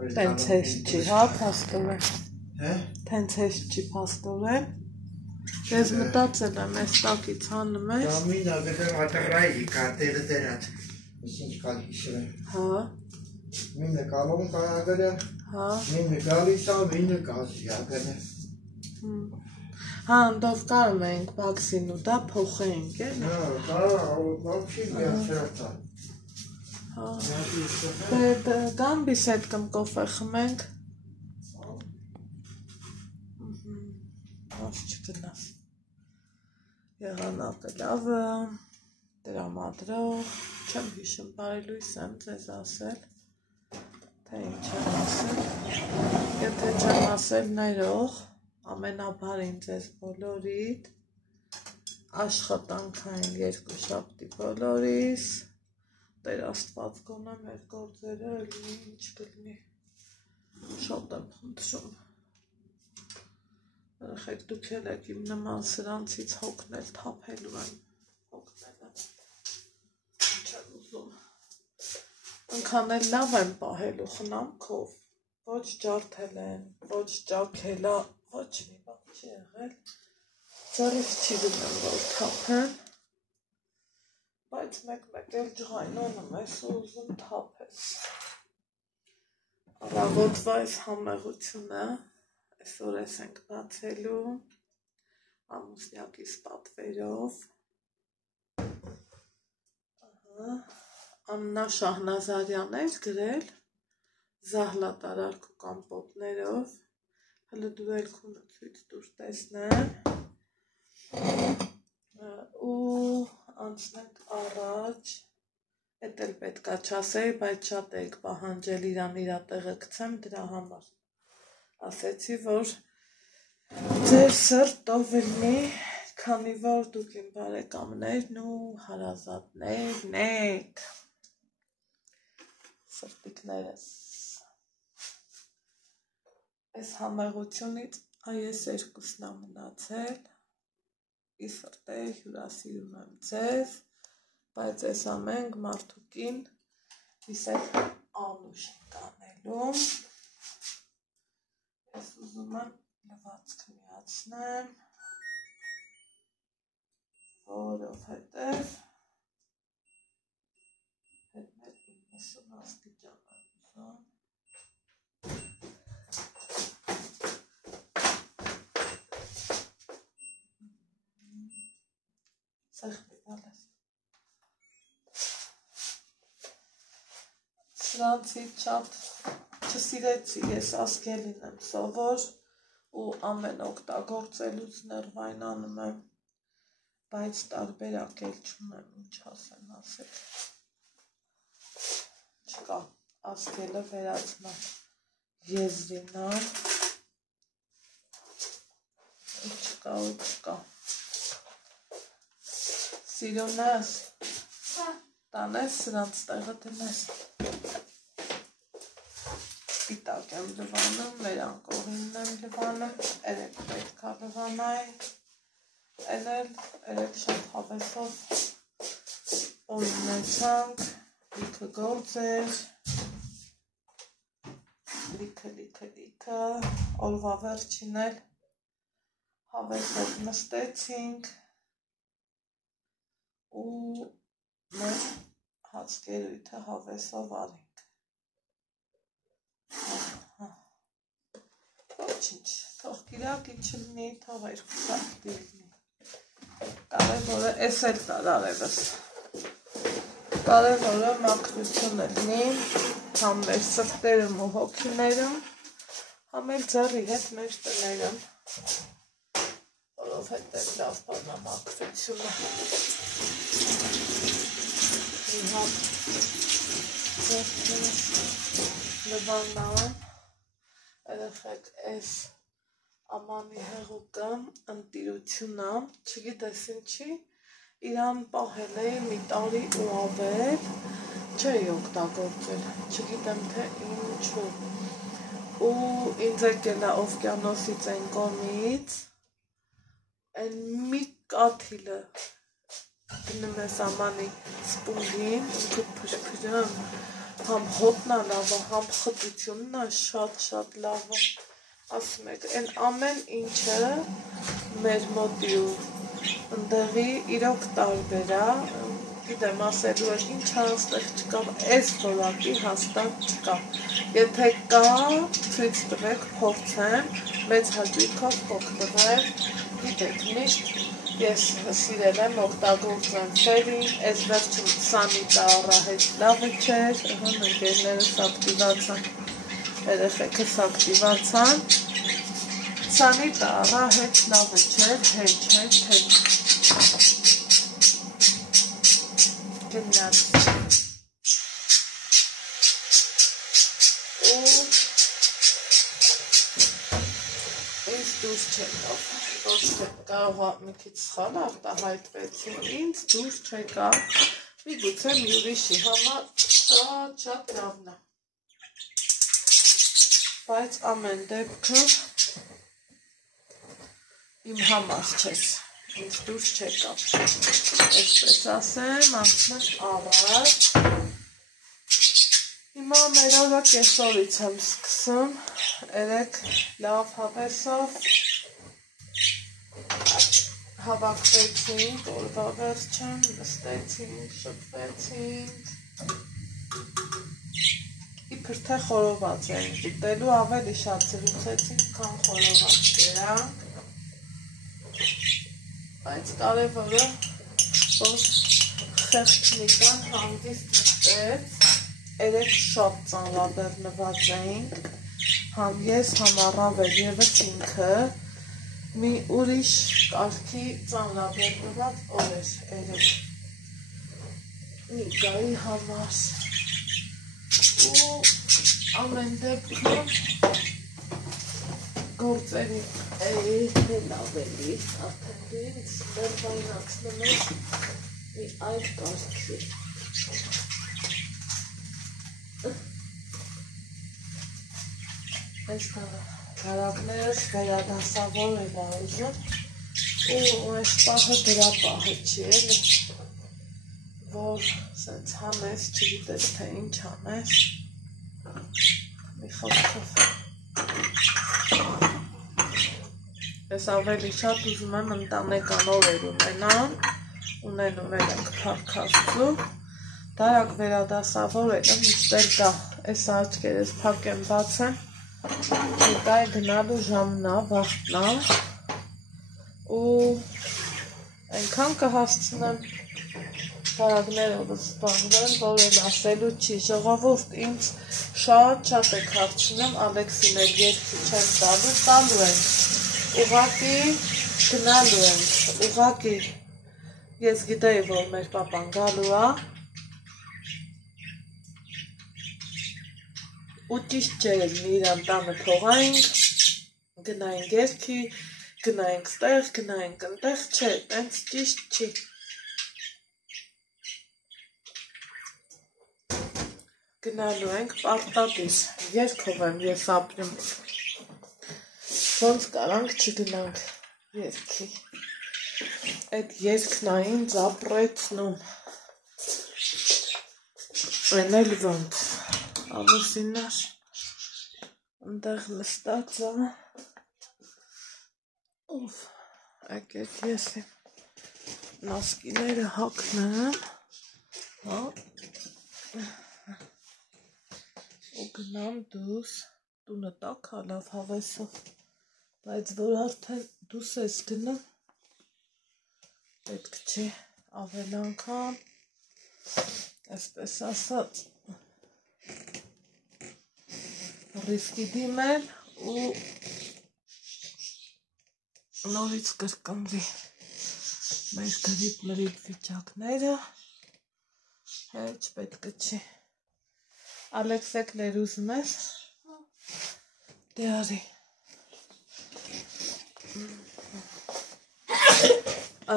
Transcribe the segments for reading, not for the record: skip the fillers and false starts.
Տենց հեշտ չի, հա, փաստորեն։ Տենց հեշտ չի փաստորեն։ Ես մտածել եմ, այս տակից հանում ես։ Դա մինա գտեմ ատղրայի կարտերը դերած։ Ինչ կալ հիշում եմ։ Հա։ Մինը կալոն կայագրը։ Հա։ Մինը գալիս ա, մինը կազի ագրը։ Հա, ընդով կարում ենք բաքսին ու դա փոխենք, է՞։ Հա, բաքսին միացրած ա։ Հա։ Գան բիսետկում կոֆե խմենք։ Ոչ չգնաս։ Եղանակ լավը, դրամադրող, չեմ հիշում, բարելույս եմ ձեզ ասել, թե ինչ եմ ասել, եթե չեմ ասել ներող, ամենաբարին ձեզ բոլորիդ, աշխատանքային երկուշաբթի բոլորիս, Տեր Աստված գոնե մեր գործերը լինի ինչ կլինի, շատ եմ խնդրում, երեխեք դուք էլ եք իմ նման սրանցից հոգնել թափելու եմ, հոգնել եմ, չեմ ուզում, ընքան էլ լավ եմ պահելու խնամքով, ոչ ջարդել են, ոչ ճաքել, ոչ մի բան չի եղել, ձեռից չի դնում որ թափեն, բայց մեկ-մեկ էլ ջղայնոնում ես ու ուզում թափես, առավոտվա այս համեղությունը, այսօր ես ենք բացելու, ամուսնյակիս պատվերով, Աննա Շահնազարյան էր գրել, զահլատարարք ու կամպոտներով, հլը դու էլ քունը ցույց տուր տեսնեմ, ու անցնենք առաջ, էդ էլ պետքա չասեի, բայց շատ էիք պահանջել իրան իրա տեղը գցեմ դրա համար, ասեցի, որ ձեր սրտով լինի, քանի որ դուք իմ բարեկամներն ու հարազատներն եք, սրտիկներս, այս համեղությունից այս երկուսն ա մնացել, ի սրտե հյուրասիրում եմ ձեզ, բայց այս ամենք մարդուկին իսեք անուշ ենք անելու, ես ուզում եմ լվացք միացնեմ, որովհետև հետ մեր 90 աստիճան եմ ուզում, սեղմի բալես, սրանցից շատ չսիրեցի, ես ասկելին եմ սովոր ու ամեն օգտագործելուց ներվային անում եմ, բայց տարբերակ էլ չունեմ, ինչ ասեմ ասել, չկա, ասկելը վերացնա, եզրինան, չկա ու չկա, սիրունես, տանես սրանց տեղը դնես, պիտակ եմ լվանում, մեր անկողինն եմ լվանում, երեք պետքա լվանայ, երեք շատ հավեսով օրինեցանք, լիքը գործեր, լիքը, օրվա վերջին էլ հավեսով նստեցինք ու մեր հացկերույթը հավեսով արինք, ոչինչ, թող կիրակի չլինի, թող երկուսակտի լինի, կարևորը ես էլ տարարևս, կարևորը մաքրությունը լինի, համ մեր սրտերում ու հոգիներում, համ էլ ձեռի հետ մեր տներում, որովհետև լավ բանա մաքրությունը, մի հատ ձեռքերս լվանամ, երեխեք ես ամանի հեղուկը ընտիրությունը, չգիտես ինչի, իրան պահել էի մի տարի ու ավել, չէի օգտագործել, չգիտեմ թե ինչու, ու ինձ եկել է Օվկիանոսից այն կողմից, այն մի կաթիլը դնում ես ամանի սպունգին, ինքը փշփրում, Համ հոտնա լավը, համ խտություննա շատ լավը, ասում եք, են ամեն ինչը մեր մոտի ու ընդեղի իրոք տարբերա, գիտեմ ասելու էր ինչ հաստեղ չկա, այս որակի հաստատ չկա, եթե կա, ցույց տվեք, փորձեմ, մեծ հաճույքով օգտվել, գիտեք, միշտ ես սիրել եմ օգտագործեմ ֆերին, այս վերջում սանիտարա հետ լավը չէր, ընկերներս ակտիվացան, երեխեքս ակտիվացան, սանիտարա հետ լավը չէր, հետ, գնաց, ու ինձ դուրս չեկավ, ոչ թե կարողա մի քիչ սխալ արտահայտվեցին, ինձ դուրս չեկավ, միգուցե մի ուրիշի համար շատ լավն է, բայց ամեն դեպքում իմ համար չես, ինձ դուրս չեկավ, այսպես ասեմ, անցնեմ առաջ, հիմա մեր օրը կեսօրից եմ սկսում, երեք լավ հավեսով հավաքվեցինք, օրվա վերջում նստեցինք, շփվեցինք, իբր թե խորոված էինք ուտելու, ավելի շատ զրուցեցինք, քան խորոված կերանք, բայց կարևորը, որ խեղճնիկան հանգիստ ուտեց, երեք շատ ծանրաբեռնված էինք, համ ես, համ առավել ևս ինքը, մի ուրիշ կարգի ծանրաբեռնված օր էր երեք Նիկայի համար ու ամեն դեպքում գործերի էլ ավելի արդեն դու ինձ վերբայնացնում ես մի այլ կարգի այս կարակներս վերադասավոր էլ ուզում ու այս պահը դրա պահը չի էլի, որ սենց հանես, չգիտես թե ինչ հանես, մի խոսքով ես ավելի շատ ուզում եմ ընտանեկան օրեր ունենում ենք փառք Աստծու, դարակ վերադասավոր ելը միշտ էլ կա, այս աչքերս փակ եմ բացեմ, Նիկայ գնալու ժամնա, վաղտնա ու այնքան կհասցնեմ բարագներովս բանվեն, որ էլ ասելու չի, ժողովուրդ ինձ շատ եք հարցնում, Ալեքսին էլ երկի չեմ տալու ենք, ուղղակի գնալու ենք, ուղղակի ես գիտեի, որ մեր պապան գալու է, ու ճիշտ չէ իրան տանը թողայինք, գնայինք երկի, գնայինք ստեղ, գնայինք ընտեղ, չէ, տենց ճիշտ չի։ Գնալու ենք պարտադիր, երկով եմ ես ապրում, ոնց կարանք չգնանք երկի, այդ երկն է ինձ ապրեցնում, են էլ ոնց, ամուսինար, ընդեղ նստած է, ուվ, եկեք ես իմ նասկիները հագնեմ, ու գնամ դուս, տունը տաք լավ հավեսով, բայց որ արդեն դուս ես գնում, պետք չի ավել անգամ, այսպես ասած, ռիսկի դիմել ու նորից կրկնվի մեր գրիպ վիճակները, հեչ պետք չի, Ալեքսեք ներուզում ես, դե արի,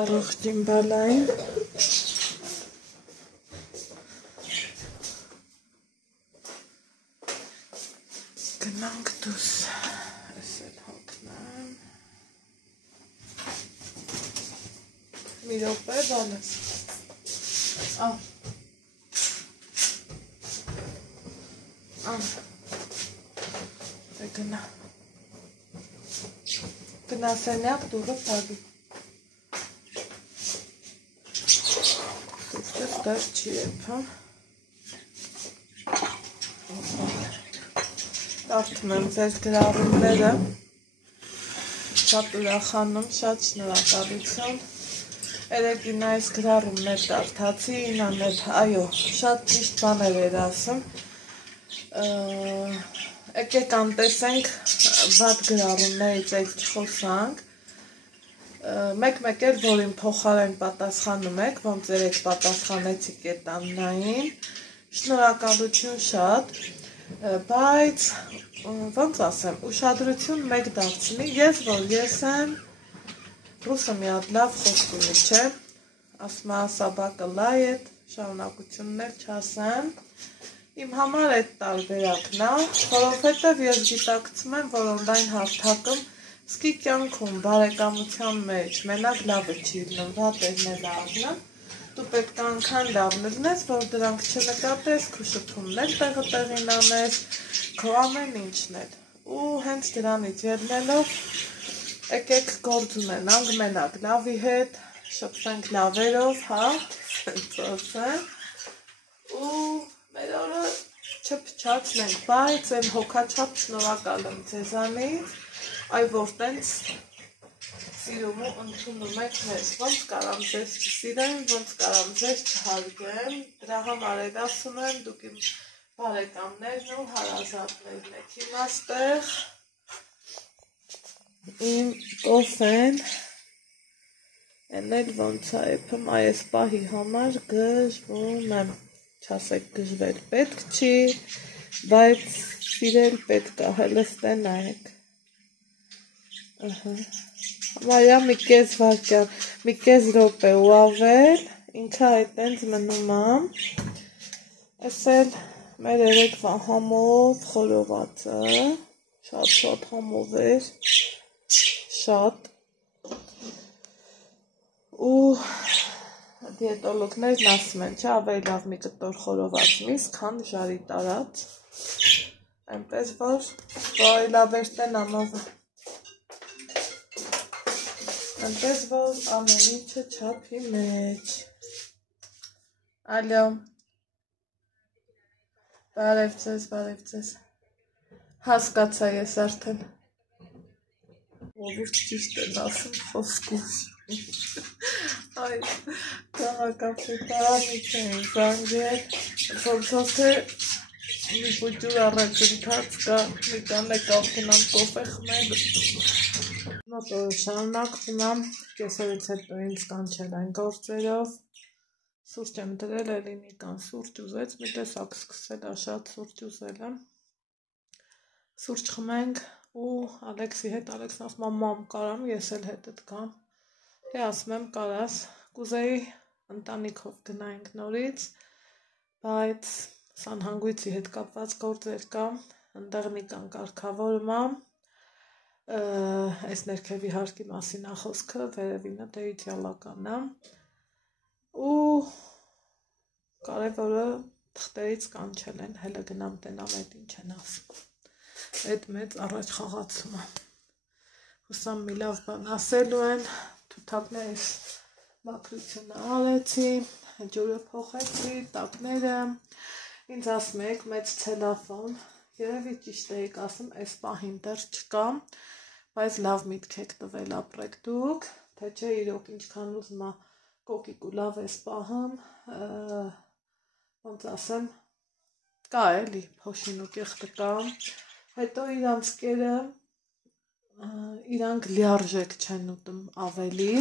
առողջին բալային, գնանք դուս, ես էլ հոգնեմ, մի րոպե բանես, Գնա սենյակ դուրը փակի։ Այստեղ դեռ չի եփա։ Կարդում եմ ձեր գրառումները։ Շատ ուրախանում, շատ շնորհակալություն։ Երեքին այս գրառումներ կարդացի, ինանել, այո, շատ ճիշտ բաներ էր ասում։ Եկեք անտեսենք վատ գրառումներից եք չխոսանք։ Մեկ-մեկ էլ, որին փոխարեն պատասխանում եք, ոնց երեք պատասխանեցիք այդ Աննային, շնորհակալություն շատ, բայց ոնց ասեմ, ուշադրություն մեկ դարձնի, ես եմ ռուսը մի հատ լավ խոսք ունի, չէ, ասում է սաբակը լայետ, շարունակություններ չասեմ, իմ համար այդ տարբերակն է, որովհետև ես գիտակցում եմ, որ օնլայն հարթակում սկի կյանքում բարեկամության մեջ մենակ լավը չի լինում, վատերն էլ առնում, դու պետք է անգամ լավն լինես, որ դրանք չնկատես, քո շփումներ տեղին անես, քո ամեն ինչն էլ, ու հենց դրանից ելնելով եկեք գործ ունենանք մենակ լավի հետ, շփվենք լավերով, հա, սենց ասեմ, ու մեր օրը չփչացնենք, բայց այն հոգաչափ շնորհակալ եմ ձեզանից, այ որ տենց սիրում ու ընդունում եք մեզ, ոնց կարամ ձեզ չսիրեմ, ոնց կարամ ձեզ չհարգեմ, դրա համար էլ ասում եմ, դուք իմ բարեկամներն ու հարազատներն եք, հիմա ստեղ իմ կոֆեն, են էլ ոնց է եփում, այս պահի համար գժվում եմ, չասեք գժվել պետք չի, բայց սիրել պետք է, հելը ստենայեք, Մարյա մի կես վարկյան, մի կես րոպե ու ավել, ինքը այդ ենց մնում եմ, ես էլ մեր երեկվա համով խորովածը, շատ համով էր, շատ, ու դիետոլոգներն ասում են, չէ, ավելի լավ մի կտոր խորոված միս, քան ժարի տարած, այնպես որ լավ էր տեն ամով Այնպես որ ամեն ինչը չափի մեջ, ալյո, բարև ձեզ, հասկացա ես արդեն, ովուր ճիշտ են ասում խոսքուս, այ, կաղակապետարանից էին զանգել, ոնցով թե մի բուջուր առաջընթաց կա, մի կան եք ավկենամ կոֆե խմել, Մոտորը շարունակվում եմ, կեսերից հետո ինձ կանչել այն գործերով, սուրճ եմ դրել, էլինի կան սուրճ ուզեց, մի տեսակ սկսել է շատ սուրճ ուզել եմ, սուրճ խմենք ու Ալեքսի հետ, Ալեքսն ասում եմ մամ կարամ, ես էլ հետդ կամ, դե ասում եմ կարաս, կուզեի ընտանիքով գնայինք նորից, բայց սանհանգույցի հետ կապված գործեր կա, ընդեղ մի կան կարգավորում եմ, այս ներքևի հարկի մասին ախոսքը վերևինը տերիցիալական է ու կարևորը թղթերից կանչել են, հելը գնամ տենամ այդ ինչ են ասում, այդ մեծ առաջ խաղացում է, հուսամ մի լավ բան ասելու են, թութակներիս մաքրությունը արեցի, ջուրը փոխեցի, տակները, ինձ ասում եք մեծ ցելոֆան, երևի ճիշտ եք ասում, այս պահին դեռ չկա, բայց լավ միտք եք տվել ապրեք դուք, թե չէ իրոք ինչքան ուզում է կոկիկ ու լավ ես պահում, ոնց ասեմ, կա էլի փոշին ու կեղտը կա, հետո իրանց կերը, իրանք լիարժեք չեն ուտում ավելի,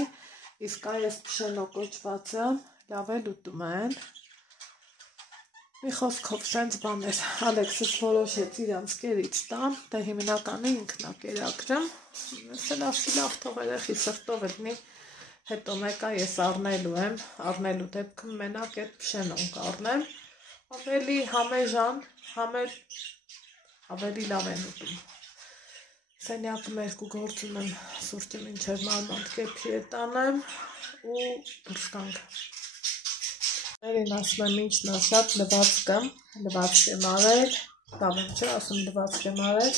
իսկ այս փշենո կոչվածը լավ էլ ուտում են, մի խոսքով սենց բան էր, Ալեքսս որոշեց իրանց կերից տան, դե հիմնականը ինքն է կերակրում, ես էլ ասի լավ թող երեխի սրտով էլնի, հետո մեկա ես առնելու դեպքում մենակ այդ փշենոն կառնեմ, ավելի համեժան, ավելի լավ են ուտում, սենյակը մերկու գործում եմ սուրճը մինչև մարմանդ կեփի է տանեմ ու դուրս կանք Ներին ասում եմ ինչն է շատ լվացք եմ արել, տավեմ չէ, ասում լվացք եմ արել,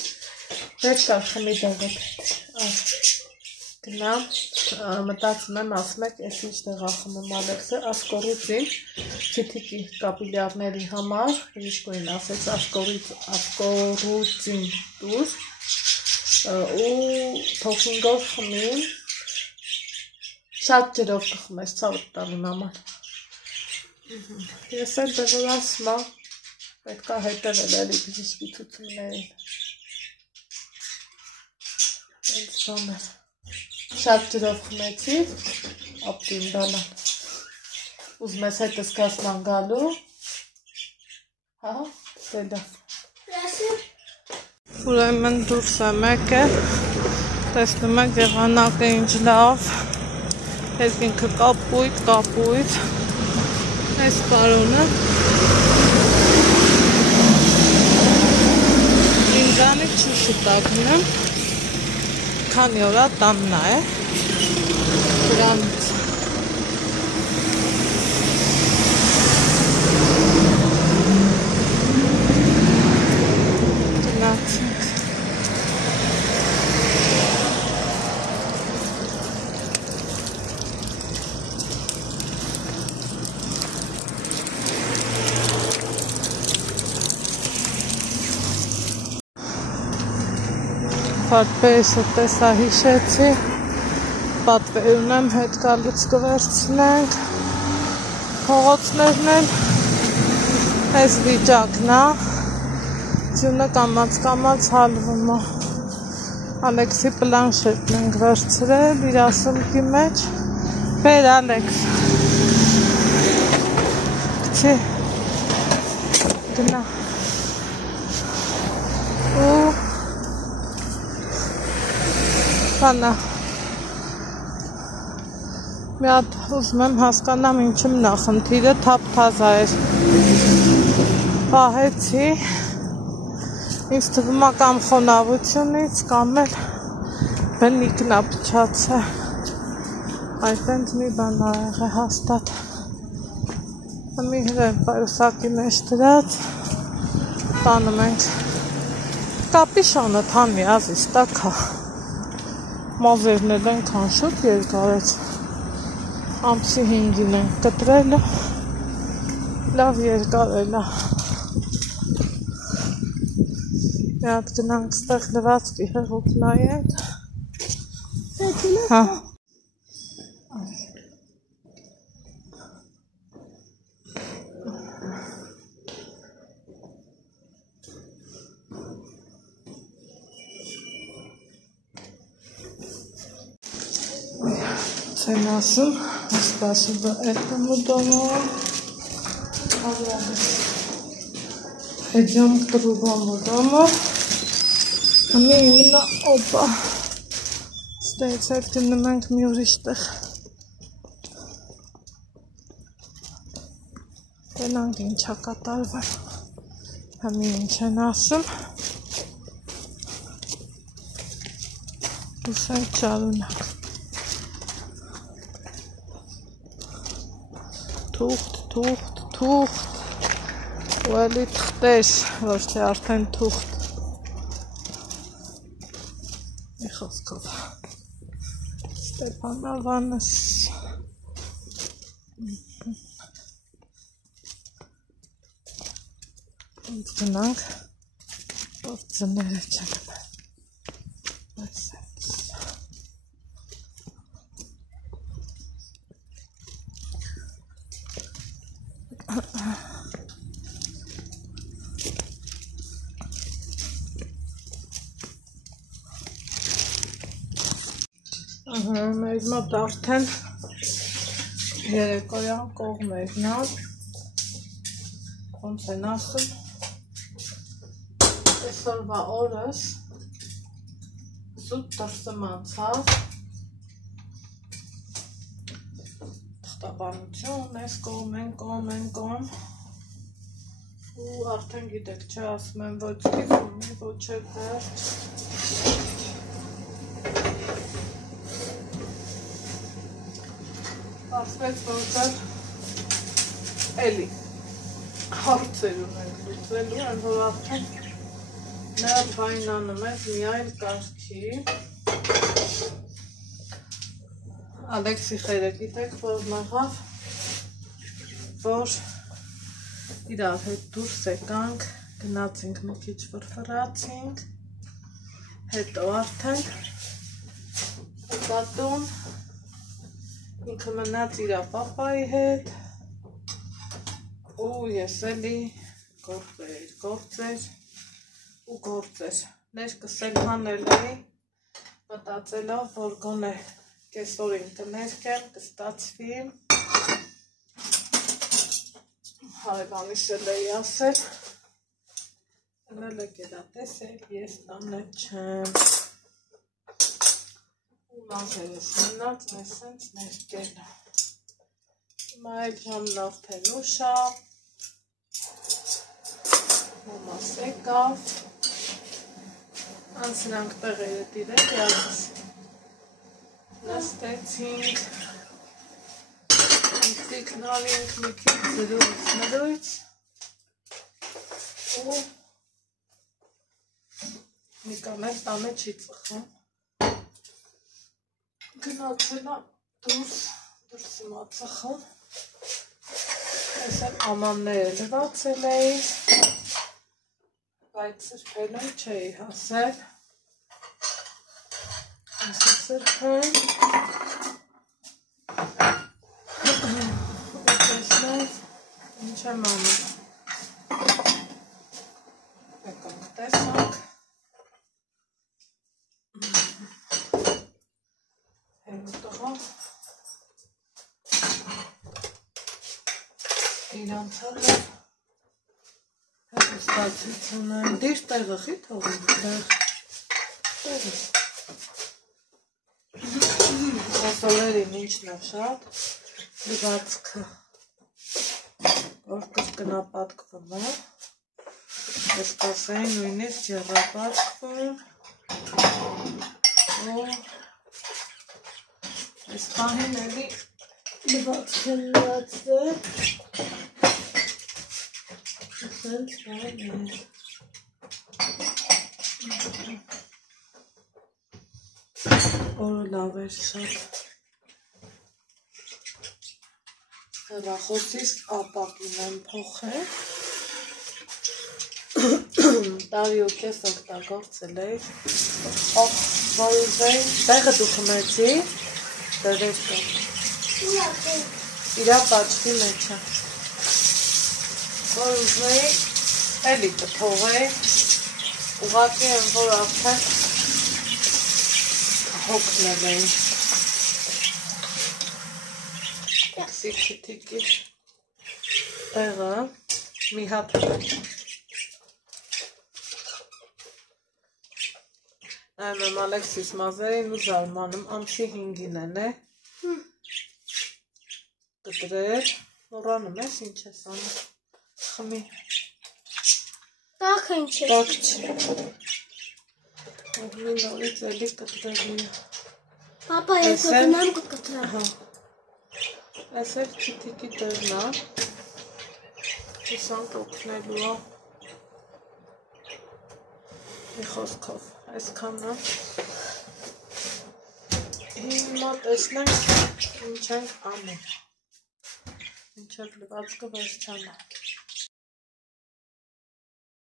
վեջ կար խմի դեղետ, գնամ, մտածում եմ, ասում եք, ես ինչ դեղա խմում Ալեքսը, ասկորուծին, չիթիկի կապիլյարների համար, իշկոին ասեց ասկորուծին դուր, ու թոխինգով խմին, շատ ջրով կխմես, ցավդ տալուն համար, ես էլ դեղոր ասմա, պետքա հետևել էլի բժիշկի ցուցումներին, ինձ բաներ, շատ ջրով խմեցի, ապտին դալան, ուզում ես հետս կասման գալու, հա, դելա, ուրեմն դուրս եմ եկել, տեսնում եք եղանակը ինչ լավ, երկինքը կապույտ, այս պարոնը, ինձանիք չի շտակնում, քանի օրա տաննա է, դրանից գնացինք, Պատպերիսը տեսա հիշեցի, պատվեր ունեմ հետ գալուց կվերցնենք, փողոցներն են, այս վիճակն է, ձյունը կամաց հալվում է, Ալեքսի պլանշետն ենք վերցրել, իր ասումքի մեջ, բեր Ալեքս, գցի, գնա, ու Հանա, մի հատ ուզում եմ հասկանամ ինչում նախնդիրը թափ-թազա էր, պահեցի, ինձ թվում է կամ խոնավությունից, կամ էլ բնիկն է փչացել, այդտենց մի բան ա եղել հաստատ, մի հրեն պայուսակի մեջ դրած, տանում ենք, կապիշոնը թանի ազիս տակա, Մազերն էլ ենքան շուտ երկարեց, ամսի 5-ին են կտրելը, լավ երկարելը, մի հատ գնանք ստեղ լվացքի հեղուկ նայենք, հա, Jsem asum, spasibo этому дому. Идем к другому дому. Мы именно оба стоит церковь на моих мюриштах. Тенангин чакаталва. Хамин чанасум. Тусай чалунак. Թուղթ, ու էլի թղթեր, ոչ թե արդեն թուղթ, մի խոսքով, Ստեփան Ավանես, ինձ գնանք, որ ծները չգնան, Մեր մոտ արդեն երեկոյան կողմերն ալ, ոնց են ասում, այսօրվա օրս զուտ դրսում անցավ, թղթաբանություն, այս կողմ, ու արդեն գիտեք չէ, ասում եմ ոչ տիֆունի, ոչ է վերջ, ասվեց, որ դար էլի հարցեր ունենք լուծելու, են որ արդեն Նրա բանին անում ես միայն կարգի։ Ալեքսի խերը գիտեք, որ մեղավ, որ իրար հետ դուրս եկանք, գնացինք մի քիչ ֆրֆրացինք, հետո արդեն կատուն ինքը մնաց իրա պապայի հետ ու ես էլի գործեր ներկսել հանել էի մտածելով, որ գոնե կեսօրին կներկեմ, կստացվի հարևանիս էլ էի ասել Ելը գերատեսեք, ես տամնել չեմ ու մազերս մնաց նեսենց ներկելը հիմա էլ ժամն արդեն ուշա մամաս եկավ անցրանք տեղերը դիրեք յալիս նստեցինք ինքնիկ նալինք մի քիչ զրույց ու Նիկամեր տանը չի ծխում, գնացելա դուրս իմա ծխում, ես էլ ամանները լվացել էի, բայց սրբելուն չէի հասել, ասի սրբել, ու տեսնես, ինչ եմ անում, եկանք տեսանք, իրանցալ է ստացություն են դիր տեղը խի թողում տեղը Սոսոլերին ինչն է շատ լվացքը որ կրկնապատկվում է ես կասեի նույնիսկ ջեռապատկվում ու ես պահին էլի լվացքը Սենց բան է Օրը լավ էր շատ հեռախոսիս ապակին եմ փոխել տարի ու կես օգտագործել էի վայուզեի տեղը դու խմեցի տեղեր կա իրա պաչկի մեջ է որ ուզեի էլի կթողեի ուղղակի եմ որ արդեն հոգնել էի սիքսիթիկի տեղը մի հատ նայում եմ Ալեքսիս մազերին ու զարմանում ամսի 5-ին են է կտրեր մոռանում ես ինչ ես անում Խմի Տակ ինչ է Տակ չի Մի նորից էլի կտրելի է Պապա ես գնամ կկտրեմ Այս էլ չիթիկի տեղն է Հուսանք օգնելու է Մի խոսքով այսքան է Հիմա տեսնենք ինչ ենք անում Մինչև լվացքը վերջանանք